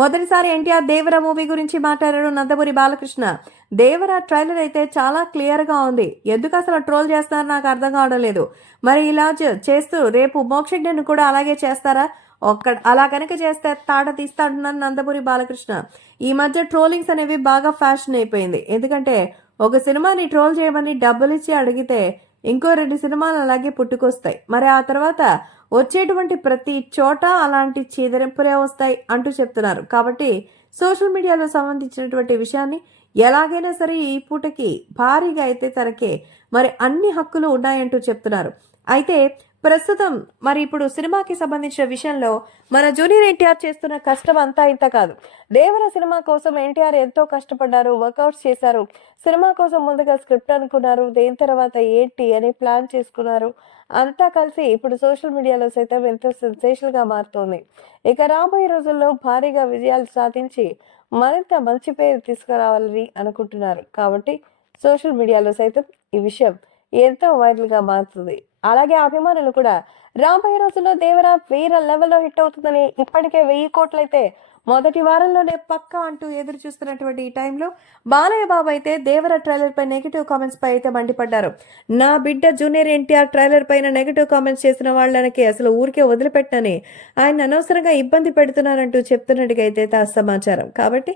మొదటిసారి ఎన్టీఆర్ దేవర మూవీ గురించి మాట్లాడారు నందమూరి బాలకృష్ణ. దేవర ట్రైలర్ అయితే చాలా క్లియర్ గా ఉంది. ఎందుకు అసలు ట్రోల్ చేస్తున్నారో నాకు అర్థం కావడం లేదు. మరి ఇలా చేస్తూ రేపు మోక్షజ్ఞను కూడా అలాగే చేస్తారా? అలా కనుక చేస్తే తాట తీస్తాడున్నారు నందమూరి బాలకృష్ణ. ఈ మధ్య ట్రోలింగ్స్ అనేవి బాగా ఫ్యాషన్ అయిపోయింది. ఎందుకంటే ఒక సినిమాని ట్రోల్ చేయమని డబ్బులు ఇచ్చి అడిగితే ఇంకో 2 సినిమాలు అలాగే పుట్టుకొస్తాయి. మరి ఆ తర్వాత వచ్చేటువంటి ప్రతి చోట అలాంటి చీదరింపులే వస్తాయి అంటూ చెప్తున్నారు. కాబట్టి సోషల్ మీడియాలో సంబంధించినటువంటి విషయాన్ని ఎలాగైనా సరే ఈ పూటకి భారీగా అయితే తనకే మరి అన్ని హక్కులు ఉన్నాయంటూ చెప్తున్నారు. అయితే ప్రస్తుతం మరి ఇప్పుడు సినిమాకి సంబంధించిన విషయంలో మన జూనియర్ ఎన్టీఆర్ చేస్తున్న కష్టం అంతా ఇంత కాదు. దేవర సినిమా కోసం ఎన్టీఆర్ ఎంతో కష్టపడ్డారు, వర్కౌట్స్ చేశారు. సినిమా కోసం ముందుగా స్క్రిప్ట్ అనుకున్నారు, దేని తర్వాత ఏంటి అని ప్లాన్ చేసుకున్నారు. అంతా కలిసి ఇప్పుడు సోషల్ మీడియాలో సైతం ఎంతో సెన్సేషనల్ గా మారుతోంది. ఇక రాబోయే రోజుల్లో భారీగా విజయాలు సాధించి మరింత మంచి పేరు తీసుకురావాలని అనుకుంటున్నారు. కాబట్టి సోషల్ మీడియాలో సైతం ఈ విషయం ఎంతో వైరల్ గా మారుతుంది. అలాగే అభిమానులు కూడా రాబోయే రోజుల్లో దేవర వేరే లెవెల్లో హిట్ అవుతుందని, ఇప్పటికే 1000 కోట్లయితే మొదటి వారంలోనే పక్కా అంటూ ఎదురు చూస్తున్నటువంటి ఈ టైంలో బాలయ్య బాబు అయితే దేవర ట్రైలర్ పై నెగిటివ్ కామెంట్స్ పై అయితే మండిపడ్డారు. నా బిడ్డ జూనియర్ ఎన్టీఆర్ ట్రైలర్ పైన నెగిటివ్ కామెంట్స్ చేసిన వాళ్ళకి అసలు ఊరికే వదిలిపెట్టని ఆయన అనవసరంగా ఇబ్బంది పెడుతున్నారంటూ చెప్తున్నట్టుగా అయితే సమాచారం. కాబట్టి